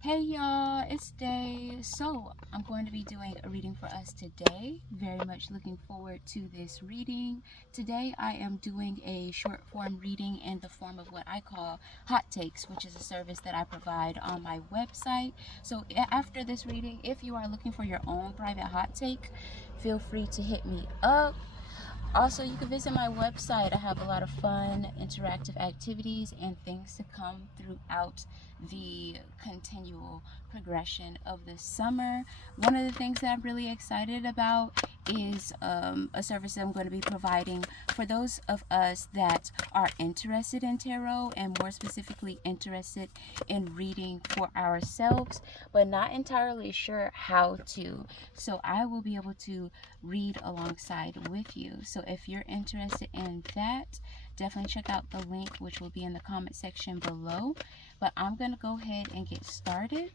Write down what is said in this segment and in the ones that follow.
Hey y'all, it's Day. So I'm going to be doing a reading for us today. Very much looking forward to this reading. Today I am doing a short form reading in the form of what I call hot takes, which is a service that I provide on my website. So after this reading, if you are looking for your own private hot take, feel free to hit me up. Also, you can visit my website. I have a lot of fun, interactive activities and things to come throughout the continual progression of the summer. One of the things that I'm really excited about is a service that I'm going to be providing for those of us that are interested in tarot and more specifically interested in reading for ourselves, but not entirely sure how to. So I will be able to read alongside with you. So if you're interested in that, definitely check out the link, which will be in the comment section below. But I'm going to go ahead and get started.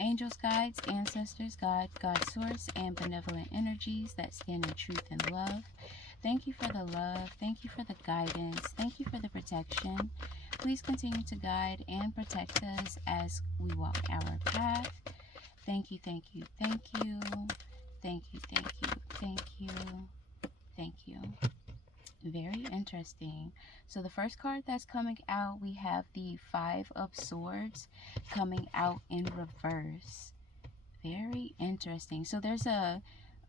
Angels, guides, ancestors, God, God's source, and benevolent energies that stand in truth and love. Thank you for the love. Thank you for the guidance. Thank you for the protection. Please continue to guide and protect us as we walk our path. Thank you, thank you, thank you. Thank you, thank you, thank you, thank you. Very interesting. So the first card that's coming out, we have the Five of Swords coming out in reverse. Very interesting. So there's a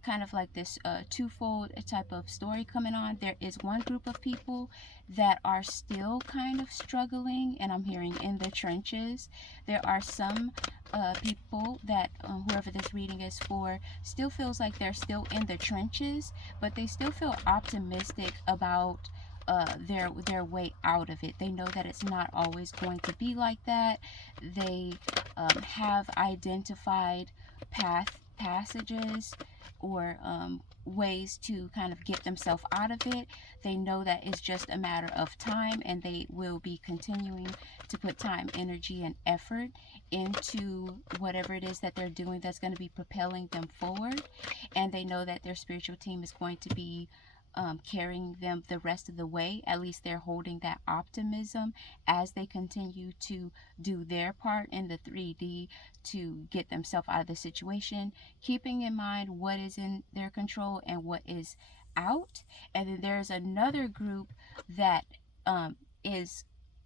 kind of like this twofold type of story coming on. There is one group of people that are still kind of struggling, and I'm hearing in the trenches. There are some people that whoever this reading is for still feels like they're still in the trenches, but they still feel optimistic about their way out of it. They know that it's not always going to be like that. They have identified passages or ways to kind of get themselves out of it. They know that it's just a matter of time, and they will be continuing to put time, energy, and effort into whatever it is that they're doing that's going to be propelling them forward. And they know that their spiritual team is going to be carrying them the rest of the way. At least they're holding that optimism as they continue to do their part in the 3D to get themselves out of the situation, keeping in mind what is in their control and what is out. And then there's another group that is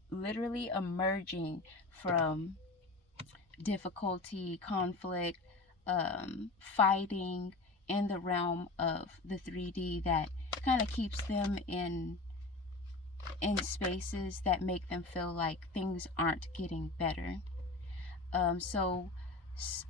literally emerging from difficulty, conflict, fighting in the realm of the 3D that kind of keeps them in spaces that make them feel like things aren't getting better. So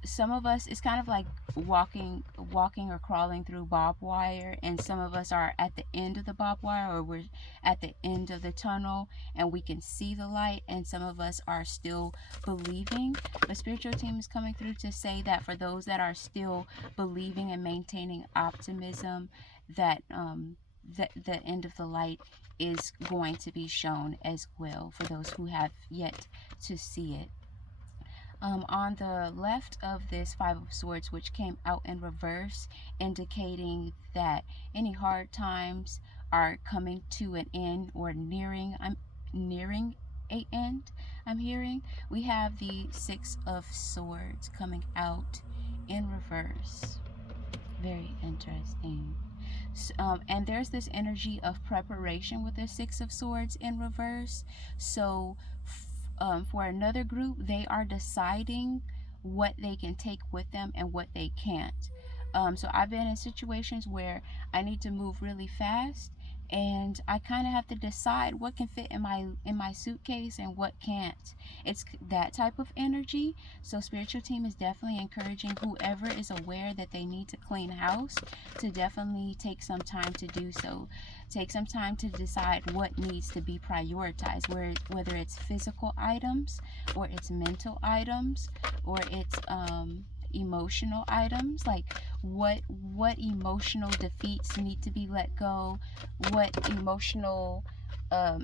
some of us, it's kind of like walking or crawling through barbed wire, and some of us are at the end of the barbed wire, or we're at the end of the tunnel and we can see the light, and some of us are still believing. The spiritual team is coming through to say that for those that are still believing and maintaining optimism, that the end of the light is going to be shown as well for those who have yet to see it. On the left of this Five of Swords, which came out in reverse, indicating that any hard times are coming to an end or nearing. I'm nearing a end. I'm hearing. We have the Six of Swords coming out in reverse. Very interesting. And there's this energy of preparation with the Six of Swords in reverse. So for another group, they are deciding what they can take with them and what they can't. So I've been in situations where I need to move really fast, and I kind of have to decide what can fit in my suitcase and what can't. It's that type of energy. So spiritual team is definitely encouraging whoever is aware that they need to clean house to definitely take some time to do so. Take some time to decide what needs to be prioritized, whether it's physical items or it's mental items or it's emotional items, like what emotional defeats need to be let go, what emotional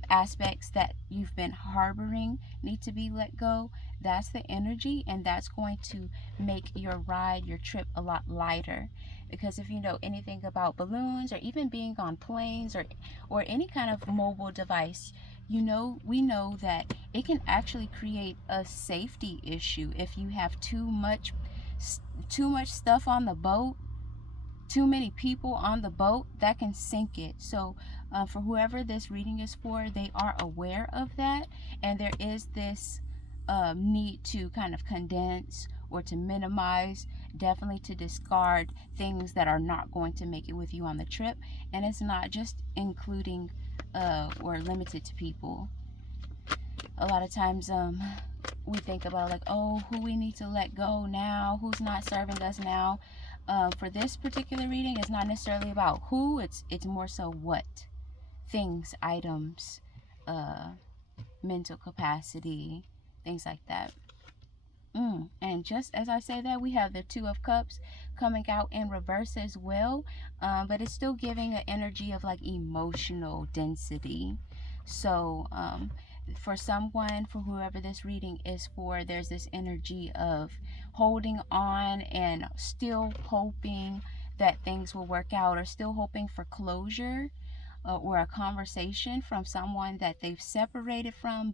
aspects that you've been harboring need to be let go. That's the energy, and that's going to make your ride, your trip, a lot lighter. Because if you know anything about balloons or even being on planes or any kind of mobile device, we know that it can actually create a safety issue if you have too much stuff on the boat, too many people on the boat, that can sink it. So for whoever this reading is for, they are aware of that, and there is this need to kind of condense or to minimize, definitely to discard things that are not going to make it with you on the trip. And it's not just including or limited to people. A lot of times we think about like, oh, who we need to let go now, who's not serving us now. For this particular reading, it's not necessarily about who, it's more so what. Things, items, mental capacity, things like that. And just as I say that, we have the Two of Cups coming out in reverse as well, but it's still giving an energy of like emotional density. So for someone, for whoever this reading is for, there's this energy of holding on and still hoping that things will work out, or still hoping for closure or a conversation from someone that they've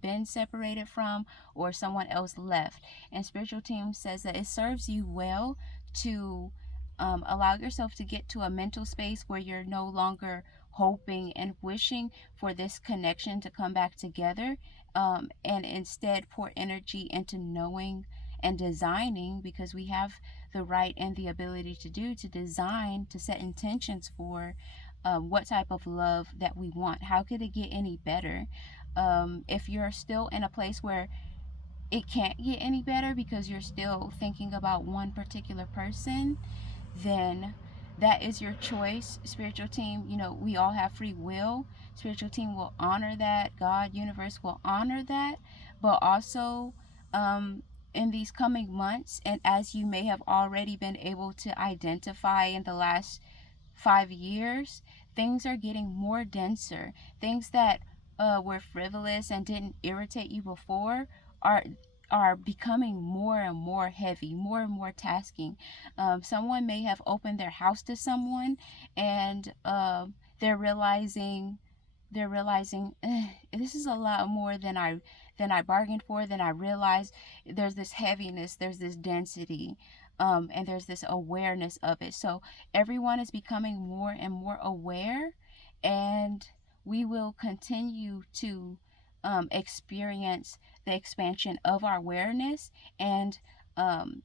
been separated from, or someone else left. And spiritual team says that it serves you well to allow yourself to get to a mental space where you're no longer hoping and wishing for this connection to come back together, and instead pour energy into knowing and designing, because we have the right and the ability to design, to set intentions for what type of love that we want. How could it get any better? If you're still in a place where it can't get any better because you're still thinking about one particular person, then that is your choice. Spiritual team, we all have free will. Spiritual team will honor that. God, universe will honor that. But also, in these coming months, and as you may have already been able to identify in the last 5 years, things are getting more denser. Things that were frivolous and didn't irritate you before are becoming more and more heavy, more and more tasking. Someone may have opened their house to someone, and they're realizing this is a lot more than I bargained for, than I realized. There's this heaviness, there's this density, and there's this awareness of it. So everyone is becoming more and more aware, and we will continue to experience the expansion of our awareness. And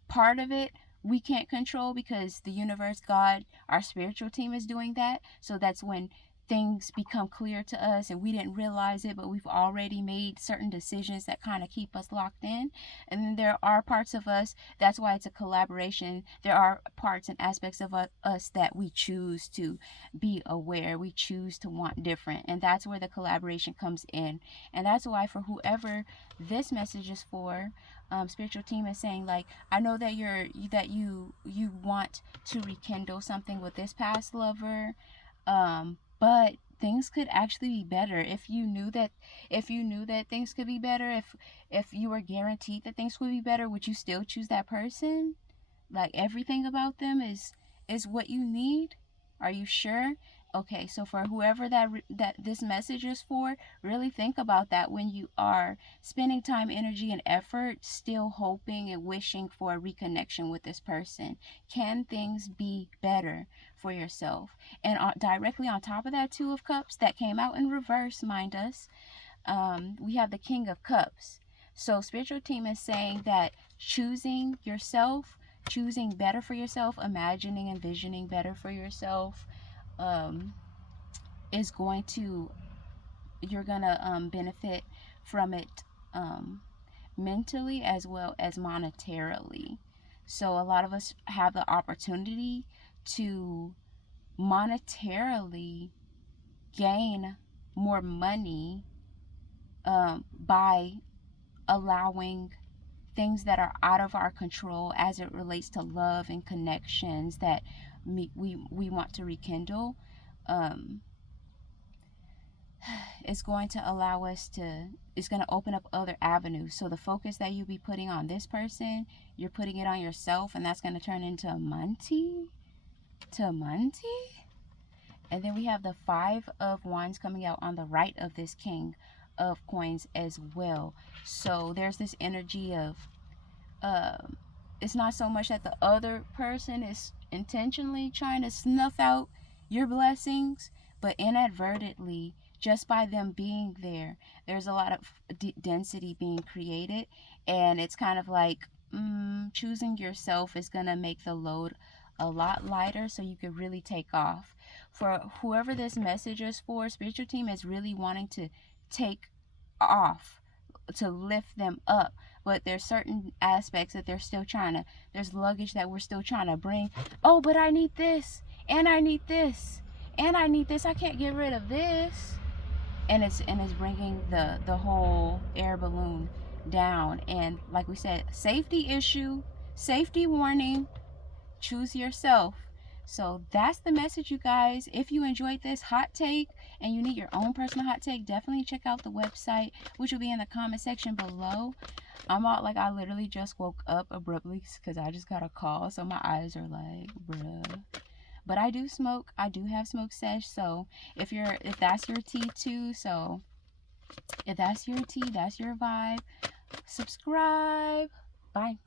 part of it we can't control, because the universe, God, our spiritual team is doing that. So that's when things become clear to us and we didn't realize it, but we've already made certain decisions that kind of keep us locked in. And then there are parts of us, that's why it's a collaboration. There are parts and aspects of us that we choose to be aware, we choose to want different, and that's where the collaboration comes in. And that's why, for whoever this message is for, spiritual team is saying, like, I know that you want to rekindle something with this past lover, but things could actually be better. If you knew that things could be better, if you were guaranteed that things would be better, would you still choose that person? Like, everything about them is what you need? Are you sure? Okay, so for whoever that this message is for, really think about that when you are spending time, energy, and effort still hoping and wishing for a reconnection with this person. Can things be better for yourself? And directly on top of that Two of Cups that came out in reverse, mind us, we have the King of Cups. So spiritual team is saying that choosing yourself, choosing better for yourself, imagining, envisioning better for yourself, is going to, you're gonna benefit from it mentally as well as monetarily. So a lot of us have the opportunity to monetarily gain more money by allowing things that are out of our control as it relates to love and connections that we want to rekindle. It's going to allow us to, it's going to open up other avenues. So the focus that you'll be putting on this person, you're putting it on yourself, and that's going to turn into a money. And then we have the Five of Wands coming out on the right of this King of coins as well. So there's this energy of it's not so much that the other person is intentionally trying to snuff out your blessings, but inadvertently, just by them being there, there's a lot of density being created, and it's kind of like choosing yourself is gonna make the load a lot lighter, so you could really take off. For whoever this message is for, spiritual team is really wanting to take off, to lift them up, but there's certain aspects that they're still trying to, there's luggage that we're still trying to bring. Oh, but I need this, and I need this, and I need this, I can't get rid of this. And it's bringing the whole air balloon down. And like we said, safety issue, safety warning, choose yourself. So that's the message, you guys. If you enjoyed this hot take and you need your own personal hot take, definitely check out the website, which will be in the comment section below. I'm out, like, I literally just woke up abruptly because I just got a call, so my eyes are like, bruh. But I do smoke. I do have smoke sesh. So if that's your tea too, so if that's your tea, that's your vibe, subscribe. Bye.